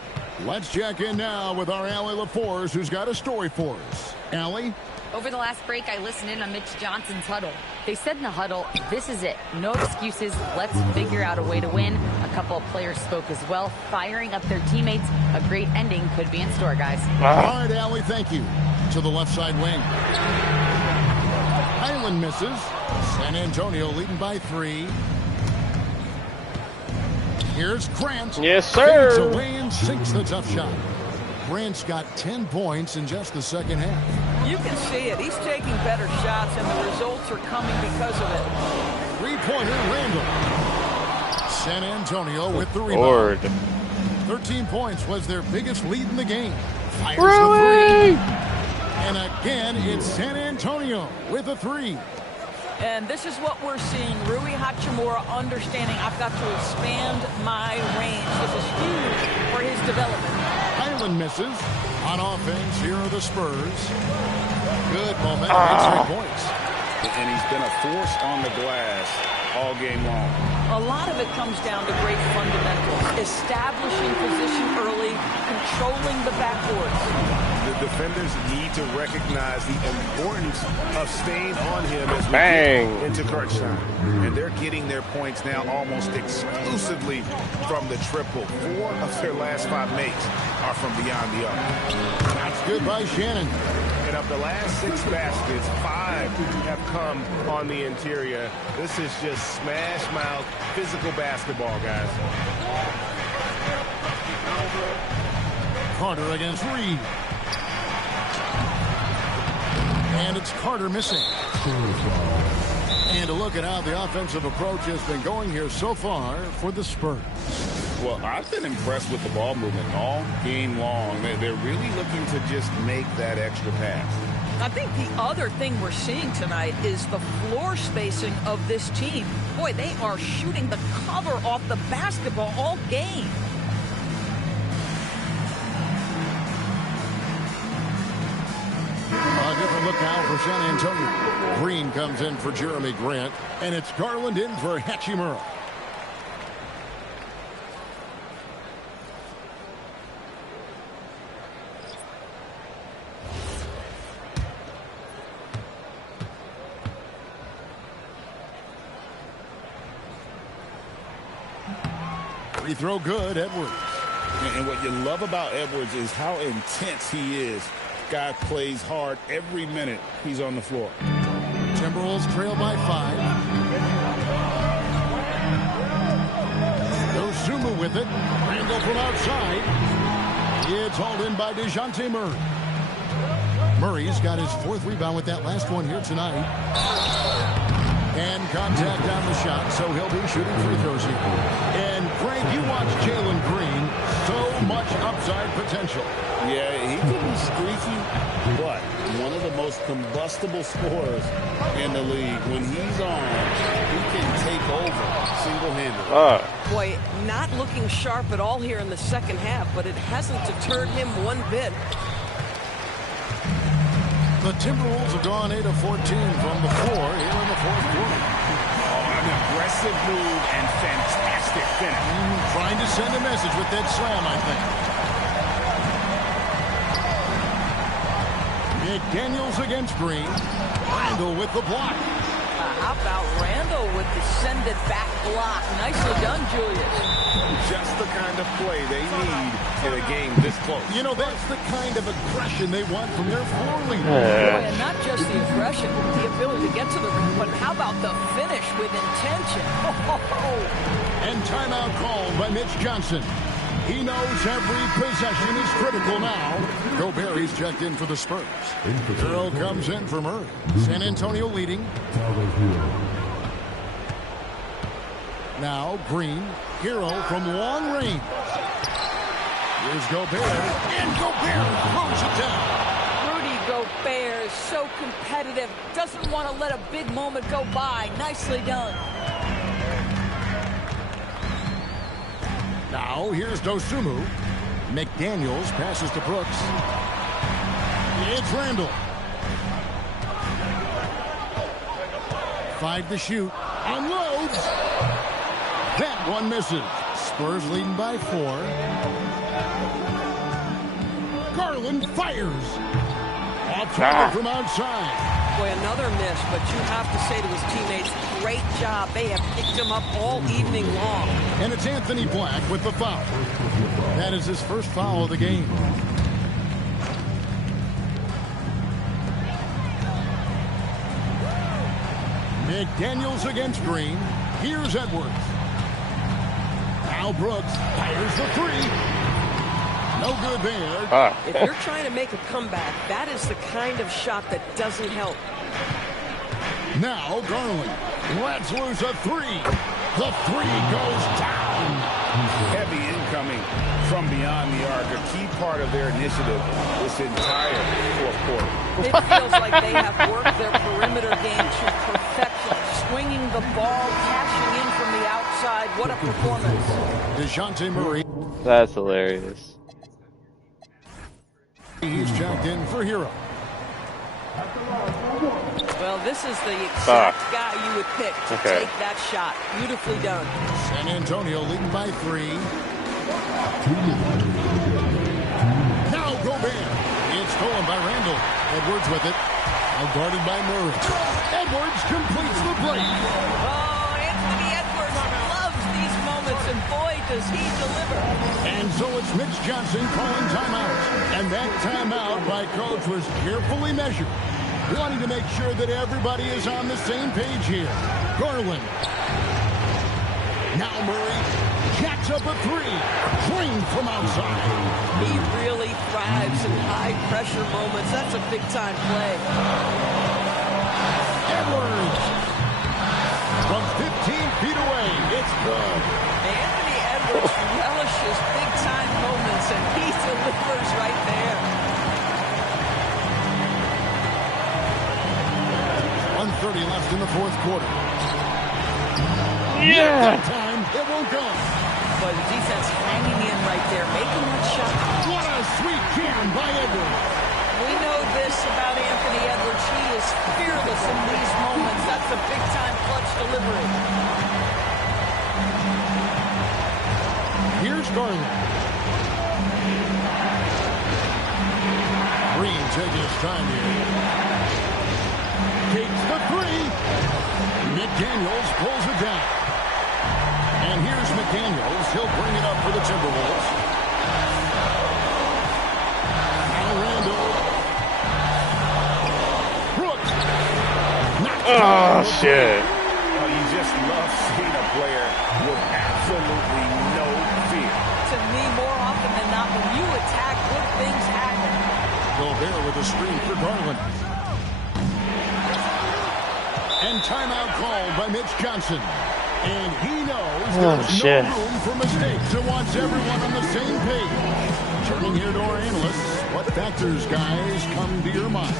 Let's check in now with our Allie LaForce, who's got a story for us. Allie? Over the last break, I listened in on Mitch Johnson's huddle. They said in the huddle, this is it. No excuses. Let's figure out a way to win. A couple of players spoke as well, firing up their teammates. A great ending could be in store, guys. All right, Allie, thank you. To the left side wing. Highland misses. San Antonio leading by 3. Here's Grant. Yes, sir. Fades away and sinks the tough shot. Grant's got 10 points in just the second half. You can see it. He's taking better shots, and the results are coming because of it. Three-pointer, Randall. San Antonio with the rebound. 13 points was their biggest lead in the game. Fires the 3. And again, it's San Antonio with a 3. And this is what we're seeing. Rui Hachimura understanding I've got to expand my range. This is huge for his development. Highland misses. On offense, here are the Spurs. Good momentum, 3 points. And he's been a force on the glass all game long. A lot of it comes down to great fundamentals. Establishing position early, controlling the backboards. The defenders need to recognize the importance of staying on him as we get into crunch time. And they're getting their points now almost exclusively from the triple. 4 of their last 5 makes are from beyond the arc. That's good by Shannon. And of the last 6 baskets, 5 have come on the interior. This is just smash mouth physical basketball, guys. Carter against Reed. And it's Carter missing. And a look at how the offensive approach has been going here so far for the Spurs. Well, I've been impressed with the ball movement all game long. They're really looking to just make that extra pass. I think the other thing we're seeing tonight is the floor spacing of this team. Boy, they are shooting the cover off the basketball all game. A different look now for San Antonio. Green comes in for Jeremy Grant, and it's Garland in for Hachimura. Free throw good, Edwards. And what you love about Edwards is how intense he is. Guy plays hard every minute he's on the floor. Timberwolves trail by 5. Ozuma with it. Randall from outside. It's hauled in by DeJounte Murray. Murray's got his 4th rebound with that last one here tonight. And contact on the shot, so he'll be shooting free throws here. And Greg, you watch Jalen Green. So much upside potential. Yeah, he can be streaky, but one of the most combustible scorers in the league. When he's on, he can take over single-handedly. Boy, not looking sharp at all here in the second half, but it hasn't deterred him one bit. The Timberwolves have gone 8 of 14 from the floor here in the fourth quarter. Oh, an aggressive move and fantastic finish. Trying to send a message with that slam, I think. McDaniels against Green. Randall with the block. How about Randall with the send-it back block? Nicely done, Julius. Just the kind of play they need in a game this close. You know, that's the kind of aggression they want from their floor leader. Boy, and not just the aggression, the ability to get to the rim, but how about the finish with intention? And timeout called by Mitch Johnson. He knows every possession is critical now. Gobert is checked in for the Spurs. Hero comes in for Murray. San Antonio leading. Now Green. Hero from long range. Here's Gobert. And Gobert throws it down. Rudy Gobert is so competitive. Doesn't want to let a big moment go by. Nicely done. Now, here's Dosunmu. McDaniels passes to Brooks. It's Randall. 5 to shoot. Unloads. That one misses. Spurs leading by 4. Garland fires. Off target from outside. Boy, another miss, but you have to say to his teammates, great job. They have picked him up all evening long. And it's Anthony Black with the foul. That is his first foul of the game. McDaniels against Green. Here's Edwards. Now Brooks fires the 3. No good there. If you're trying to make a comeback, that is the kind of shot that doesn't help. Now Garland lets loose a 3. The 3 goes down. Heavy incoming from beyond the arc. A key part of their initiative this entire fourth quarter. It feels like they have worked their perimeter game to perfection. Swinging the ball, cashing in from the outside. What a performance. DeJounte Murray. That's hilarious. He's checked in for Hero. Well, this is the exact guy you would pick to take that shot. Beautifully done. San Antonio leading by 3. Now Gobert. It's stolen by Randall. Edwards with it. Now guarded by Murray. Edwards completes the break. Oh, Anthony Edwards loves these moments, and boy, does he deliver. And so it's Mitch Johnson calling timeout. And that timeout by coach was carefully measured, wanting to make sure that everybody is on the same page here. Garland. Now Murray jacks up a 3. Drained from outside. He really thrives in high-pressure moments. That's a big-time play. Edwards. From 15 feet away. It's good. Anthony Edwards relishes big-time moments, and he delivers right there. 1:30 left in the fourth quarter. Yeah. That time, it won't go. But the defense hanging in right there, making that shot. What a sweet jam by Edwards. We know this about Anthony Edwards. He is fearless in these moments. That's a big-time clutch delivery. Here's Garland. Green taking his time here. Takes the 3. McDaniels pulls it down. And here's McDaniels. He'll bring it up for the Timberwolves. Now Randall. Brooks. Oh, shit. Oh, you just love seeing a player with absolutely no fear. To me, more often than not, when you attack, good things happen. Gobert with a screen for Garland. And timeout called by Mitch Johnson. And he knows there's no room for mistakes and wants everyone on the same page. Turning here to our analysts, what factors, guys, come to your mind?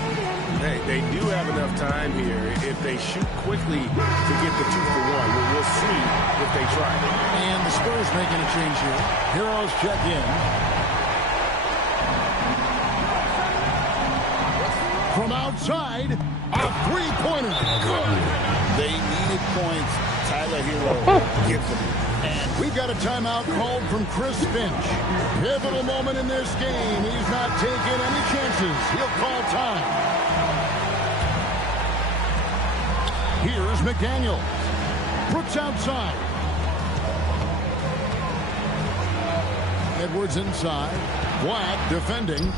Hey, they do have enough time here if they shoot quickly to get the 2-for-1. We'll see if they try. And the Spurs making a change here. Heroes check in. From outside, a 3-pointer. Good. They needed points. Tyler Hero gets them. And we've got a timeout called from Chris Finch. Pivotal moment in this game. He's not taking any chances. He'll call time. Here's McDaniel. Brooks outside. Edwards inside. Black defending.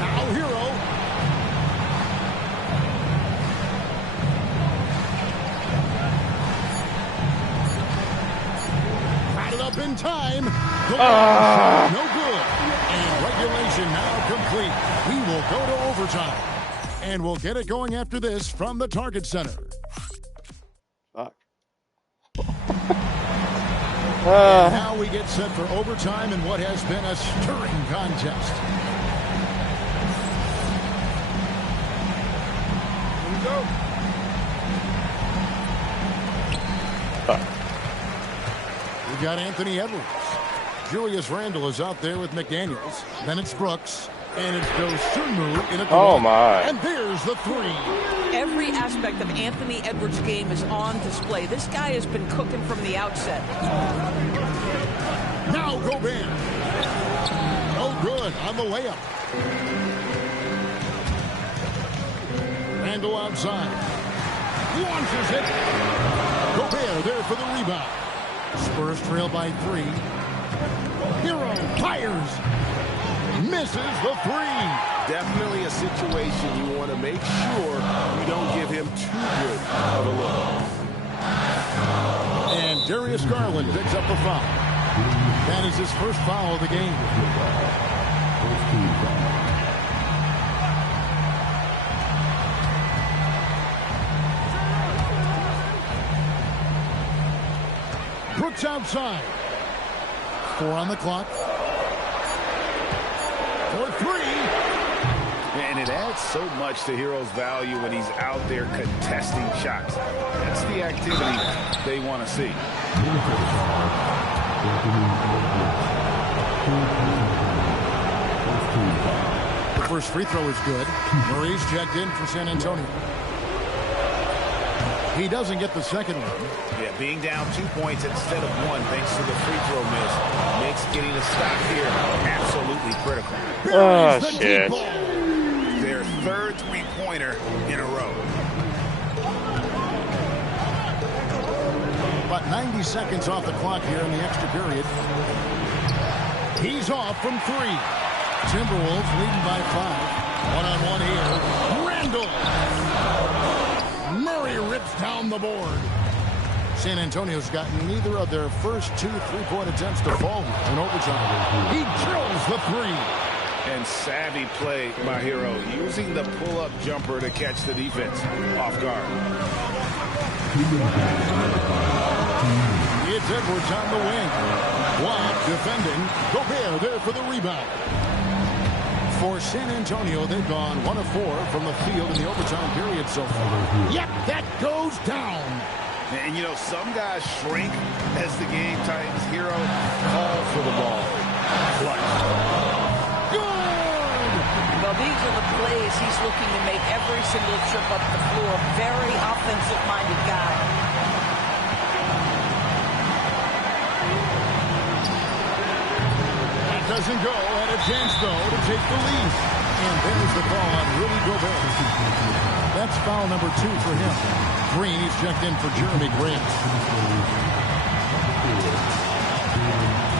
Now Hero. Got it up in time. No good. And regulation now complete. We will go to overtime. And we'll get it going after this from the Target Center. Fuck. And now we get set for overtime in what has been a stirring contest. Here we go. We got Anthony Edwards. Julius Randle is out there with McDaniels. Then it's Brooks. And it's Dosunmu in at the Oh, line. my. And there's the three. Every aspect of Anthony Edwards' game is on display. This guy has been cooking from the outset. Now Gobert. Oh, good on the layup. Randle outside. Launches it. Gobert there for the rebound. Spurs trail by 3. Hero fires. Misses the 3. Definitely a situation you want to make sure you don't give him too good of a look. And Darius Garland picks up the foul. That is his first foul of the game. Brooks outside. 4 on the clock. For 3. And it adds so much to Hero's value when he's out there contesting shots. That's the activity they want to see. The first free throw is good. Murray's checked in for San Antonio. He doesn't get the second one. Yeah, being down 2 points instead of 1 thanks to the free throw miss makes getting a stop here absolutely critical. Oh, shit. Their third three-pointer in a row. About 90 seconds off the clock here in the extra period. He's off from 3. Timberwolves leading by 5. One-on-one here. Randle. Murray rips down the board. San Antonio's got neither of their first 2 3-point attempts to fall in overtime. He drills the 3. And savvy play by Hero, using the pull-up jumper to catch the defense off guard. It's Edwards on the wing. Black defending. Gobert there for the rebound. For San Antonio, they've gone 1 of 4 from the field in the overtime period so far. Yep, that goes down. And, you know, some guys shrink as the game tightens. Hero calls for the ball. Clutch. Good! Well, these are the plays he's looking to make every single trip up the floor. Very offensive-minded guy. That doesn't go, and a chance, though, to take the lead. And there's the call on Rudy Gobert. That's foul number 2 for him. Green, he's checked in for Jeremy Grant.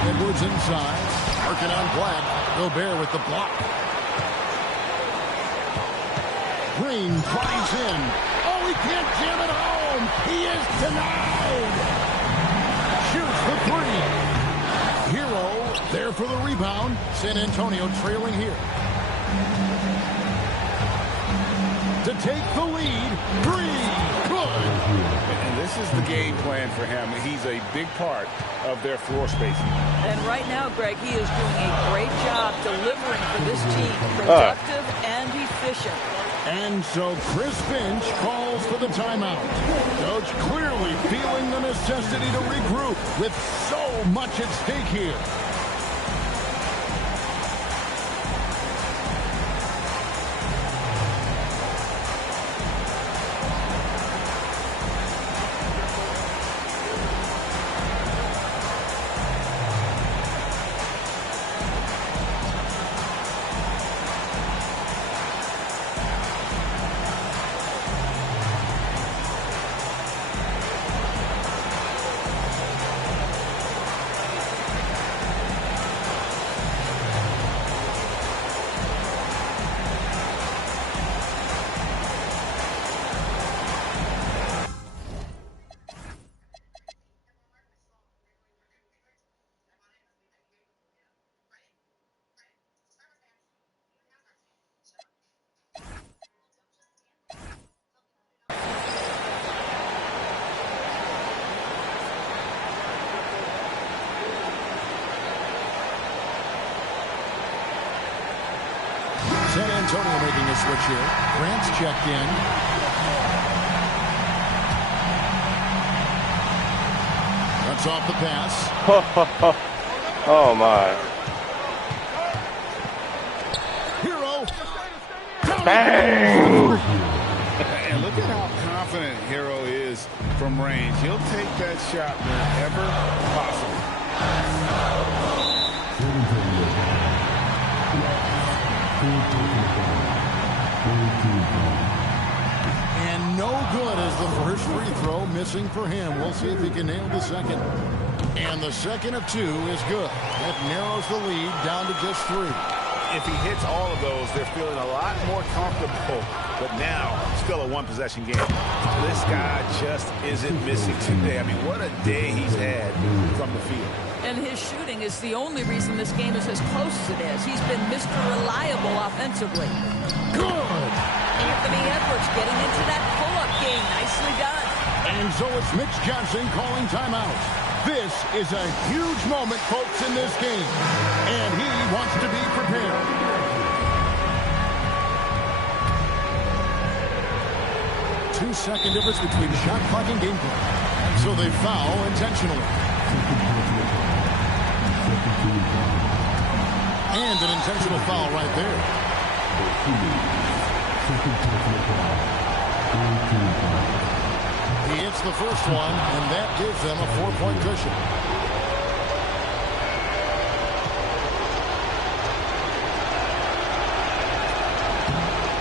Edwards inside. Working on Black. Gobert with the block. Green flies in. Oh, he can't jam it home. He is denied. Shoots the 3. Hero there for the rebound. San Antonio trailing here. To take the lead. 3. Good. And this is the game plan for him. He's a big part of their floor spacing. And right now, Greg, he is doing a great job delivering for this team. Productive and efficient. And so Chris Finch calls for the timeout. Coach clearly feeling the necessity to regroup with so much at stake here. Antonio making a switch here. Grant's checked in. Cuts off the pass. Oh, my. Hero. Bang! And look at how confident Hero is from range. He'll take that shot wherever possible. And no good as the first free throw missing for him. We'll see if he can nail the second. And the second of two is good. That narrows the lead down to just 3. If he hits all of those, they're feeling a lot more comfortable. But now, still a one-possession game. This guy just isn't missing today. I mean, what a day he's had from the field. And his shooting is the only reason this game is as close as it is. He's been Mr. Reliable offensively. Good. Anthony Edwards getting into that pull-up game. Nicely done. And so it's Mitch Johnson calling timeout. This is a huge moment, folks, in this game. And he wants to be prepared. Two-second difference between shot clock and game clock. And so they foul intentionally. And an intentional foul right there. He hits the first one, and that gives them a 4-point cushion.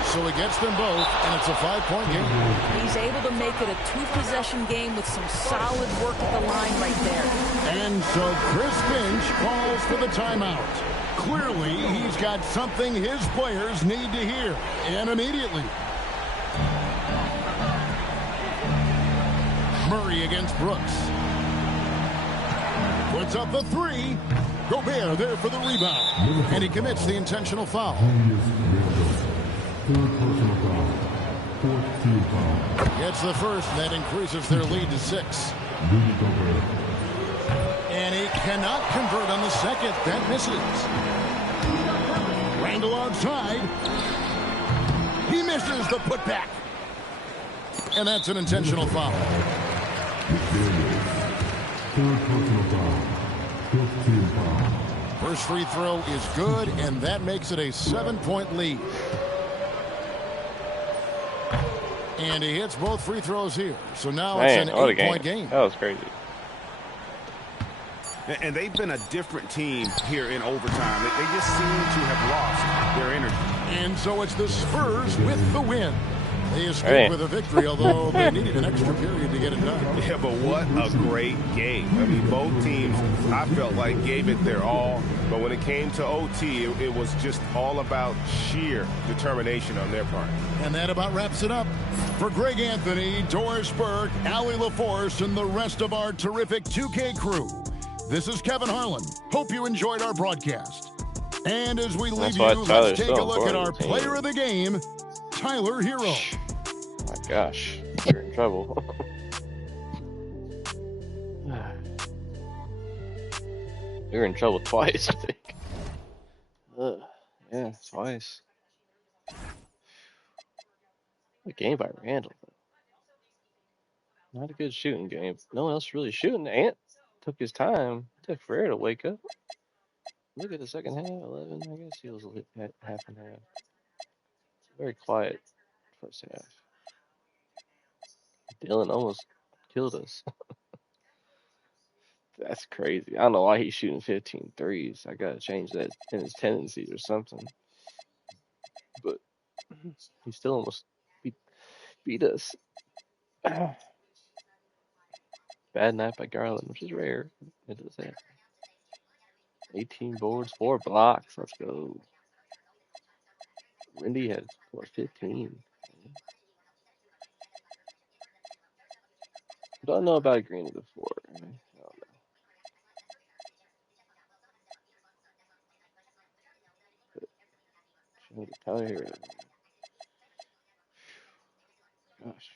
So he gets them both, and it's a 5-point game. He's able to make it a 2-possession game with some solid work at the line right there. And so Chris Finch calls for the timeout. Clearly, he's got something his players need to hear, and immediately. Murray against Brooks. Puts up the 3. Gobert there for the rebound. And he commits the intentional foul. Gets the first, and that increases their lead to 6. And he cannot convert on the second. That misses. Randall outside. He misses the putback. And that's an intentional foul. First free throw is good, and that makes it a 7-point lead. And he hits both free throws here. So now it's an 8-point game. That was crazy. And they've been a different team here in overtime. They just seem to have lost their energy. And so it's the Spurs with the win. They escaped with a victory, although they needed an extra period to get it done. Yeah, but what a great game. I mean, both teams, I felt like, gave it their all. But when it came to OT, it was just all about sheer determination on their part. And that about wraps it up. For Greg Anthony, Doris Burke, Allie LaForce, and the rest of our terrific 2K crew, this is Kevin Harlan. Hope you enjoyed our broadcast. And as we leave you, let's take a look at our player of the game, Tyler Hero. My gosh, you're in trouble. You're in trouble twice, I think. Yeah, twice. A game by Randall. Not a good shooting game. No one else really shooting. Ant took his time. It took forever to wake up. Look at the second half, 11. I guess he was half and half. It's very quiet first half. Dylan almost killed us. That's crazy. I don't know why he's shooting 15 threes. I gotta change that in his tendencies or something. But he still almost beat us. Bad night by Garland, which is rare. It does happen. 18 boards, 4 blocks. Let's go. Wendy had, 15? Don't know about Green before. I don't know. But Tyler Hero. Gosh.